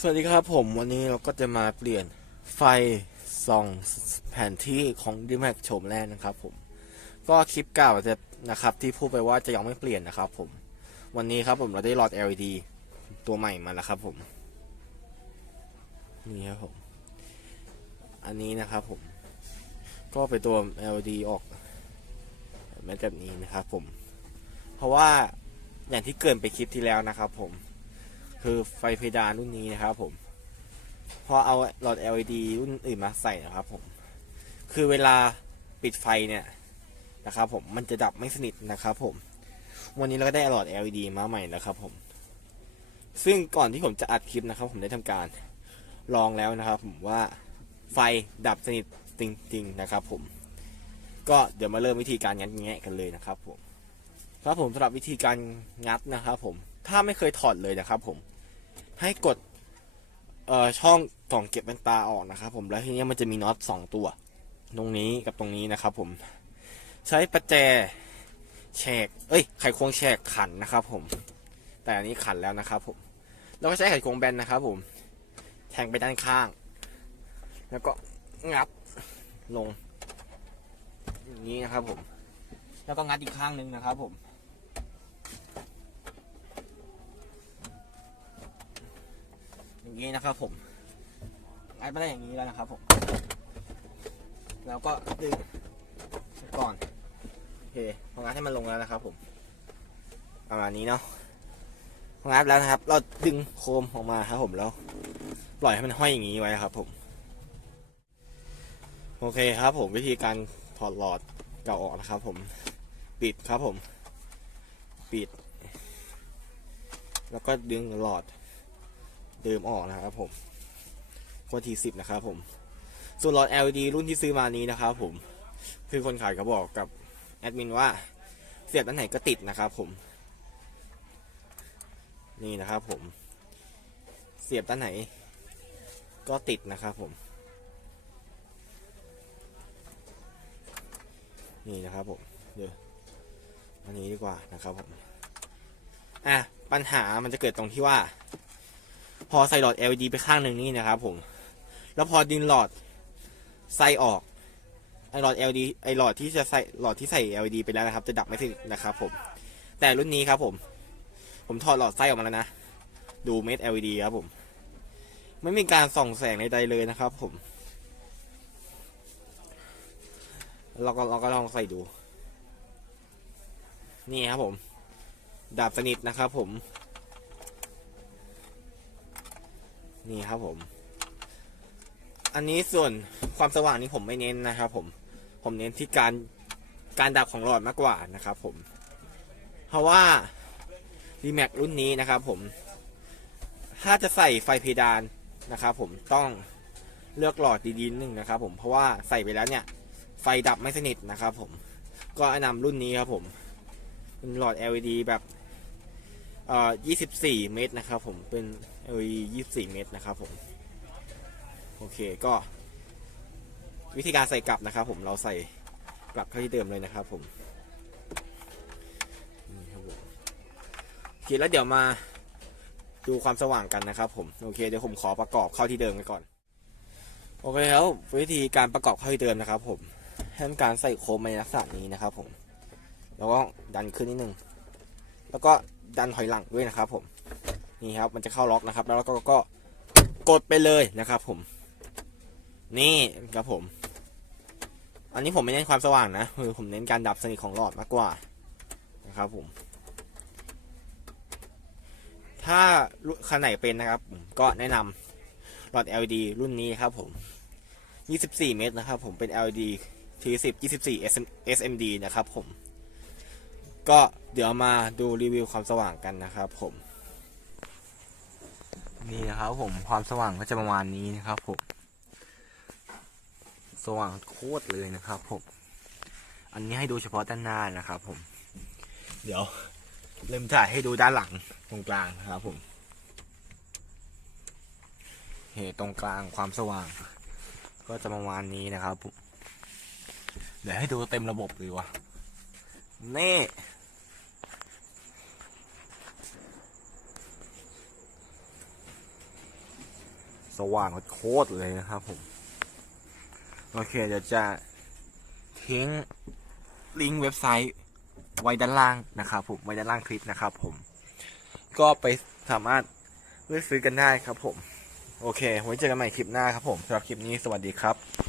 สวัสดีครับผมวันนี้เราก็จะมาเปลี่ยนไฟส่องแผนที่ของ d m a x โฉมแรกนะครับผม ก็คลิปเก่าจะนะครับที่พูดไปว่าจะยังไม่เปลี่ยนนะครับผม วันนี้ครับผมเราได้หลอด LED ตัวใหม่มาแล้วครับผม นี่ครับผม อันนี้นะครับผม ก็เป็นตัว LED ออกแบบนี้นะครับผม เพราะว่าอย่างที่เกินไปคลิปที่แล้วนะครับผม คือไฟเพดานรุ่นนี้นะครับผมพอเอาหลอด LED รุ่นอื่นมาใส่นะครับผมคือเวลาปิดไฟเนี่ยนะครับผมมันจะดับไม่สนิทนะครับผม วันนี้เราก็ได้หลอด LED มาใหม่นะครับผมซึ่งก่อนที่ผมจะอัดคลิปนะครับ ผมได้ทำการลองแล้วนะครับ ผมว่าไฟดับสนิทจริงๆนะครับ ผม ก็เดี๋ยวมาเริ่มวิธีการงัดแงะกันเลยนะครับ ผมครับผมสำหรับวิธีการงัดนะครับ ผมถ้าไม่เคยถอดเลยนะครับ ผม ให้กดเอ่อช่องกล่องเก็บแว่นตาออกนะครับผมแล้วทีนี้มันจะมีน็อตสองตัว ตรงนี้กับตรงนี้นะครับผมใช้ประแจแฉกเอ้ยไขควงแฉกขันนะครับผม แต่อันนี้ขันแล้วนะครับผมแล้วก็ใช้ไขควงแบนนะครับผม แทงไปด้านข้าง แล้วก็งับลงอย่างนี้นะครับผม แล้วก็งัดอีกข้างหนึ่งนะครับผม อย่างนี้นะครับ ผมงัดมาได้อย่างนี้แล้วนะครับผมแล้วก็ดึงก่อนโอเคพองัดให้มันลงแล้วนะครับ ผมประมาณนี้เนาะพองัดแล้วนะครับ เราดึงโคมออกมาครับผมแล้ว ปล่อยให้มันห้อยอย่างนี้ไว้ครับ ผม โอเคครับ ผมวิธีการถอดหลอดเก่าออกนะครับ ผมปิดครับผม ปิด แล้วก็ดึงหลอด เดิมออกนะครับผมโคนทีสิบนะครับผม ส่วนหลอด LED รุ่นที่ซื้อมานี้นะครับผม คือคนขายเขาบอกกับแอดมินว่าเสียบด้านไหนก็ติดนะครับผม นี่นะครับผม เสียบด้านไหน ก็ติดนะครับผม นี่นะครับผม เดี๋ยวอันนี้ดีกว่านะครับผม อะ ปัญหามันจะเกิดตรงที่ว่า พอใส่หลอด LED ไปข้างหนึ่งนี่นะครับผม แล้วพอดึงหลอดใส่ออกไอหลอด LED ไอหลอดที่จะใส่หลอดที่ใส่ LED ไปแล้วนะครับ จะดับไม่สนิทนะครับผม แต่รุ่นนี้ครับผม ผมถอดหลอดไส้ออกมาแล้วนะ ดูเม็ด LED ครับผม ไม่มีการส่องแสงใดๆเลยนะครับ ผม เราก็เราก็ลองใส่ดู นี่ครับผม ดับสนิทนะครับผม นี่ครับผม อันนี้ส่วนความสว่างนี้ผมไม่เน้นนะครับ ผม ผมเน้นที่การการดับของหลอดมากกว่านะครับ ผม เพราะว่า d m a x รุ่นนี้นะครับ ผม ถ้าจะใส่ไฟเพดานนะครับ ผมต้องเลือกหลอดดีๆนิดนึงนะครับ ผมเพราะว่าใส่ไปแล้วเนี่ย ไฟดับไม่สนิทนะครับ ผม ก็แนะนำรุ่นนี้ครับ ผมเป็นหลอด LED แบบ อ่อ24 เมตรนะครับผมเป็น LED 24 เมตรนะครับผมโอเคก็ วิธีการใส่กลับนะครับ ผมเราใส่กลับเข้าที่เดิมเลยนะครับผมนี่ครับผมโอเคแล้วเดี๋ยวมาดูความสว่างกันนะครับ ผมโอเคเดี๋ยวผมขอประกอบเข้าที่เดิมกันก่อนโอเคแล้ววิธีการประกอบเข้าที่เดิมนะครับ ผมให้ทำการใส่โคมในลักษณะนี้นะครับ ผม แล้วก็ดันขึ้นนิดนึงแล้วก็ ดันถอยหลังด้วยนะครับผมนี่ครับมันจะเข้าล็อกนะครับ แล้วก็ก็กดไปเลยนะครับ ผม นี่ครับผม อันนี้ผมไม่เน้นความสว่างนะคือผมเน้นการดับสนิทของหลอดมากกว่านะครับผม ถ้าคันไหนเป็นนะครับก็แนะนำหลอด LED รุ่นนี้ครับผม 24 เมตรนะครับผมเป็น LED T10 24 SM SMD นะครับผม ก็เดี๋ยวมาดูรีวิวความสว่างกันนะครับผม นี่นะครับผมความสว่างก็จะประมาณนี้นะครับผม สว่างโคตรเลยนะครับผม อันนี้ให้ดูเฉพาะด้านหน้านะครับผม เดี๋ยวเริ่มถ่ายให้ดูด้านหลังตรงกลางนะครับผมเหตรงกลางความสว่าง ก็จะประมาณนี้นะครับผม เดี๋ยวให้ดูเต็มระบบเลยวะนี่ สว่างโคตรเลยนะครับผม โอเคเดี๋ยวจะทิ้งลิงก์เว็บไซต์ไว้ด้านล่างนะครับผมไว้ด้านล่างคลิปนะครับผม ก็ไปสามารถเลือกซื้อกันได้ครับผม โอเค ไว้เจอกันใหม่คลิปหน้าครับผมสำหรับคลิปนี้สวัสดีครับ